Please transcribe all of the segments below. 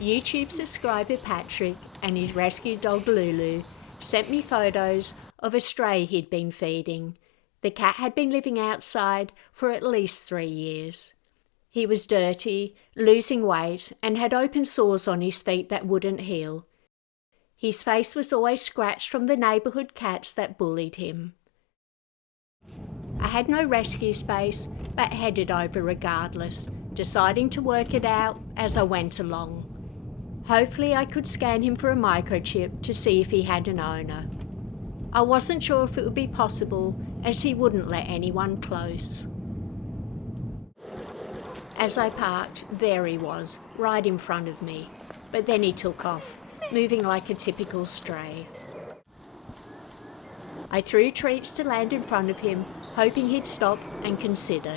YouTube subscriber Patrick and his rescue dog Lulu sent me photos of a stray he'd been feeding. The cat had been living outside for at least 3 years. He was dirty, losing weight, and had open sores on his feet that wouldn't heal. His face was always scratched from the neighbourhood cats that bullied him. I had no rescue space, but headed over regardless, deciding to work it out as I went along. Hopefully I could scan him for a microchip to see if he had an owner. I wasn't sure if it would be possible, as he wouldn't let anyone close. As I parked, there he was, right in front of me, but then he took off, moving like a typical stray. I threw treats to land in front of him, hoping he'd stop and consider.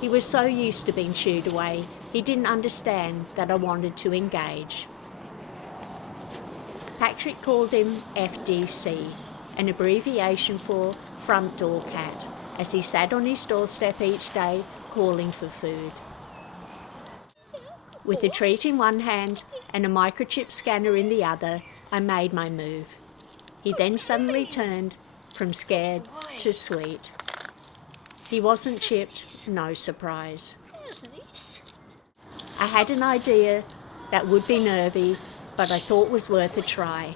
He was so used to being shooed away, he didn't understand that I wanted to engage. Patrick called him FDC, an abbreviation for front door cat, as he sat on his doorstep each day calling for food. With a treat in one hand and a microchip scanner in the other, I made my move. He then suddenly turned from scared to sweet. He wasn't chipped, no surprise. I had an idea that would be nervy, but I thought was worth a try.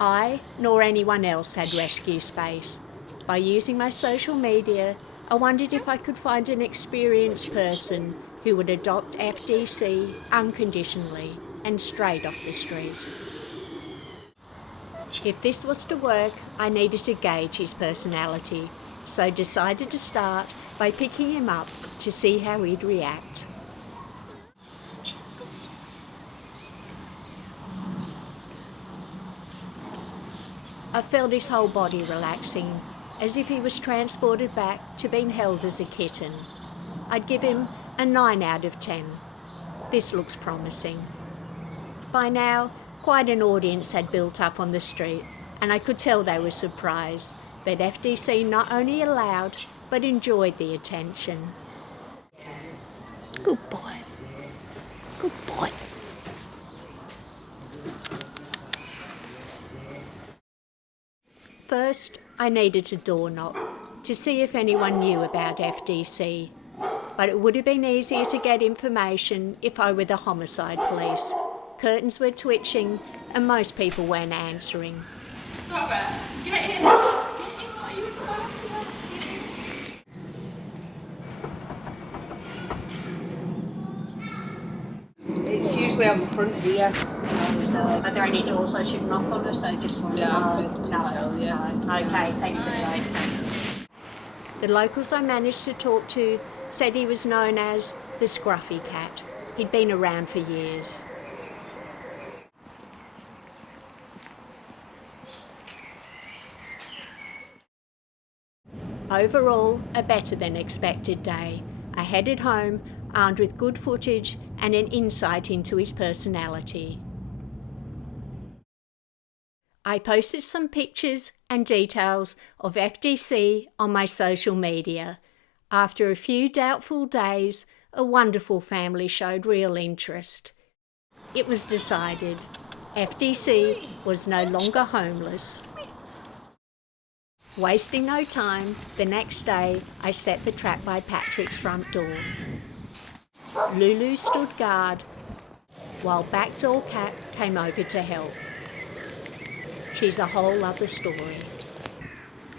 I, nor anyone else, had rescue space. By using my social media, I wondered if I could find an experienced person who would adopt FDC unconditionally and straight off the street. If this was to work, I needed to gauge his personality, so decided to start by picking him up to see how he'd react. I felt his whole body relaxing, as if he was transported back to being held as a kitten. I'd give him a 9 out of 10. This looks promising. By now, quite an audience had built up on the street, and I could tell they were surprised that FDC not only allowed, but enjoyed the attention. Good boy. Good boy. First, I needed to door knock to see if anyone knew about FDC, but it would have been easier to get information if I were the homicide police. Curtains were twitching and most people weren't answering. Stop it! Get in! Get in! Are you It's usually on the front here. Are there any doors I should knock on, or so just one? No. Okay, thanks anyway. The locals I managed to talk to said he was known as the Scruffy Cat. He'd been around for years. Overall, a better than expected day. I headed home, armed with good footage and an insight into his personality. I posted some pictures and details of FDC on my social media. After a few doubtful days, a wonderful family showed real interest. It was decided FDC was no longer homeless. Wasting no time, the next day I set the trap by Patrick's front door. Lulu stood guard, while Backdoor Cat came over to help. She's a whole other story.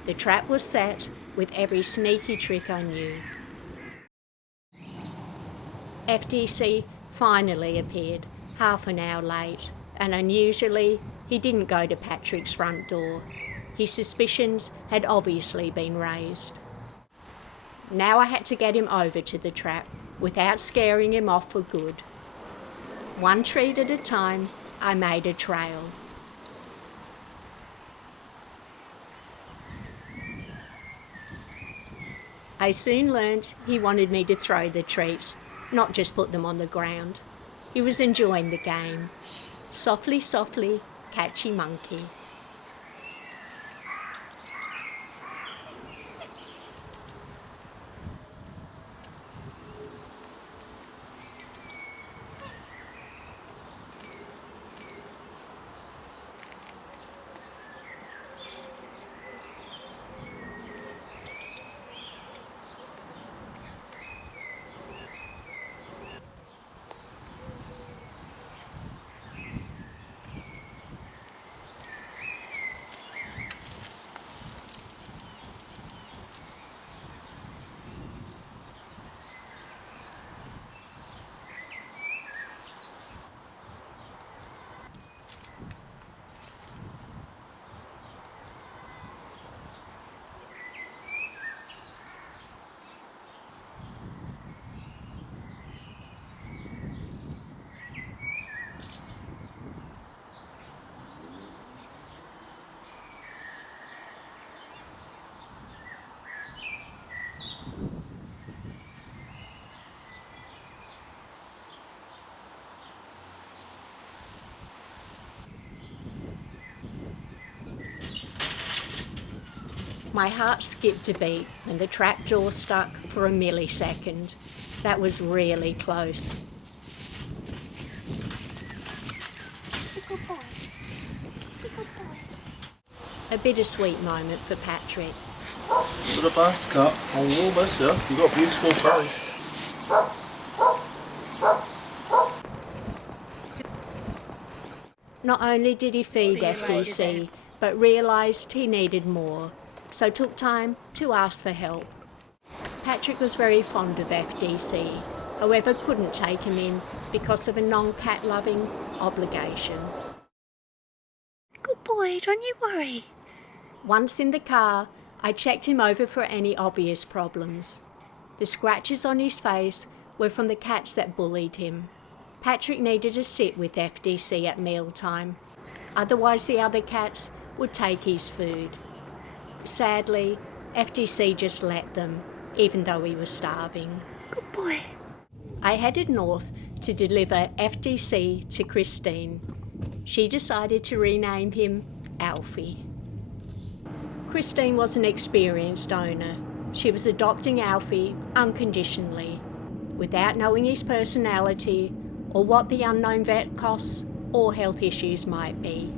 The trap was set with every sneaky trick I knew. FDC finally appeared, half an hour late, and unusually, he didn't go to Patrick's front door. His suspicions had obviously been raised. Now I had to get him over to the trap without scaring him off for good. One treat at a time, I made a trail. I soon learnt he wanted me to throw the treats, not just put them on the ground. He was enjoying the game. Softly, softly, catchy monkey. My heart skipped a beat when the trap jaw stuck for a millisecond. That was really close. It's a good boy. It's a good boy. A bittersweet moment for Patrick. Got a bath cut. Oh, almost there. You've got a beautiful face. Not only did he feed FDC, but realised he needed more, so took time to ask for help. Patrick was very fond of FDC, however couldn't take him in because of a non-cat loving obligation. Good boy, don't you worry. Once in the car, I checked him over for any obvious problems. The scratches on his face were from the cats that bullied him. Patrick needed to sit with FDC at mealtime, otherwise the other cats would take his food. Sadly, FDC just let them, even though he was starving. Good boy. I headed north to deliver FDC to Christine. She decided to rename him Alfie. Christine was an experienced owner. She was adopting Alfie unconditionally, without knowing his personality or what the unknown vet costs or health issues might be.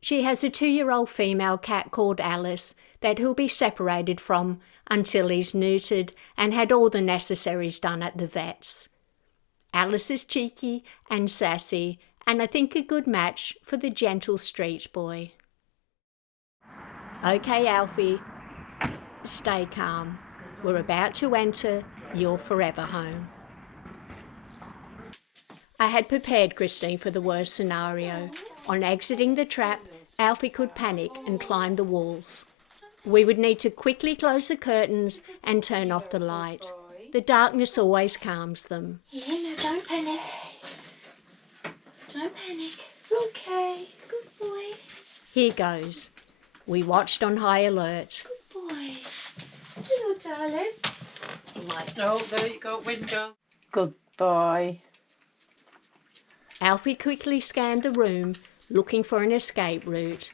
She has a 2-year-old female cat called Alice that he'll be separated from until he's neutered and had all the necessaries done at the vet's. Alice is cheeky and sassy, and I think a good match for the gentle street boy. Okay, Alfie, stay calm. We're about to enter your forever home. I had prepared Christine for the worst scenario. On exiting the trap, Alfie could panic and climb the walls. We would need to quickly close the curtains and turn off the light. The darkness always calms them. Yeah, no, don't panic. Don't panic. It's okay. Good boy. Here goes. We watched on high alert. Good boy. Hello, darling. Oh, there you go, window. Good boy. Alfie quickly scanned the room, looking for an escape route.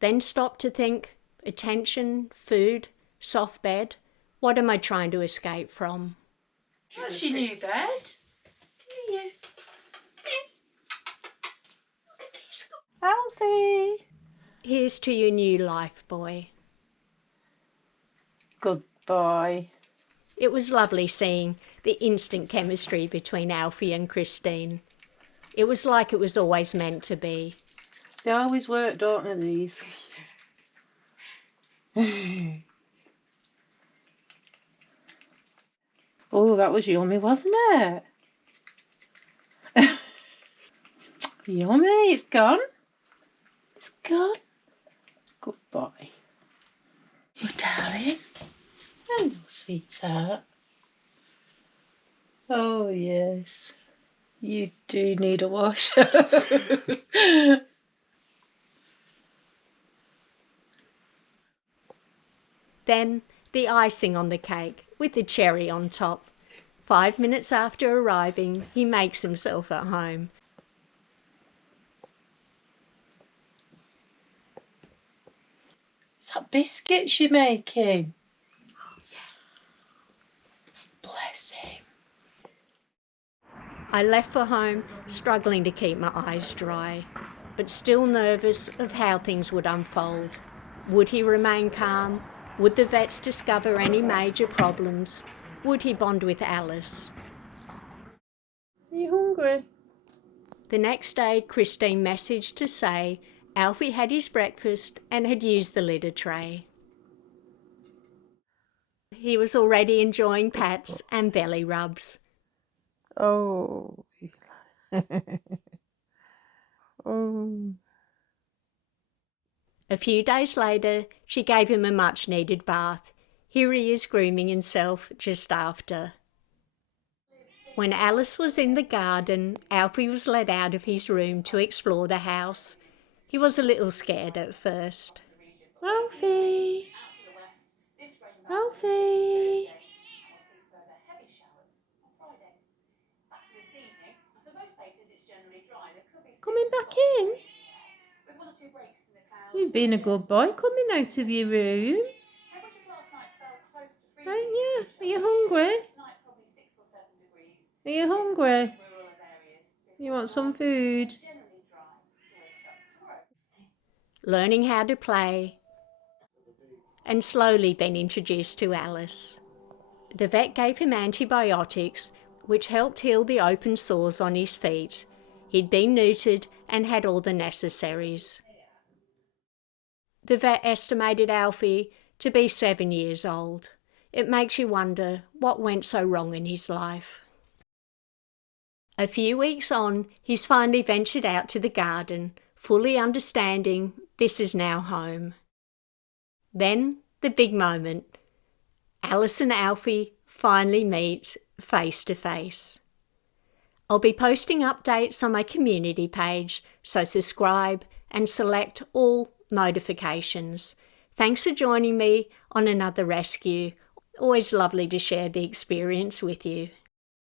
Then stopped to think, attention, food, soft bed. What am I trying to escape from? That's your new bed. Come here. Look at this. Alfie. Here's to your new life, boy. Good boy. It was lovely seeing the instant chemistry between Alfie and Christine. It was like it was always meant to be. They always work, don't they, these? Oh, that was yummy, wasn't it? Yummy, it's gone. It's gone. Good boy. Oh, darling. Hello, sweetheart. Oh, yes. You do need a wash. Then the icing on the cake with the cherry on top. 5 minutes after arriving, he makes himself at home. Is that biscuits you're making? Oh, yeah. Bless him. I left for home, struggling to keep my eyes dry, but still nervous of how things would unfold. Would he remain calm? Would the vets discover any major problems? Would he bond with Alice? Are you hungry? The next day, Christine messaged to say Alfie had his breakfast and had used the litter tray. He was already enjoying pats and belly rubs. Oh. Oh. A few days later, she gave him a much-needed bath. Here he is grooming himself just after. When Alice was in the garden, Alfie was let out of his room to explore the house. He was a little scared at first. Alfie. Alfie. Coming back in? You've been a good boy coming out of your room. Aren't you? Are you hungry? Are you hungry? You want some food? Learning how to play, and slowly been introduced to Alice. The vet gave him antibiotics, which helped heal the open sores on his feet. He'd been neutered and had all the necessaries. The vet estimated Alfie to be 7 years old. It makes you wonder what went so wrong in his life. A few weeks on, he's finally ventured out to the garden, fully understanding this is now home. Then, the big moment. Alice and Alfie finally meet face to face. I'll be posting updates on my community page, so subscribe and select all notifications. Thanks for joining me on another rescue. Always lovely to share the experience with you.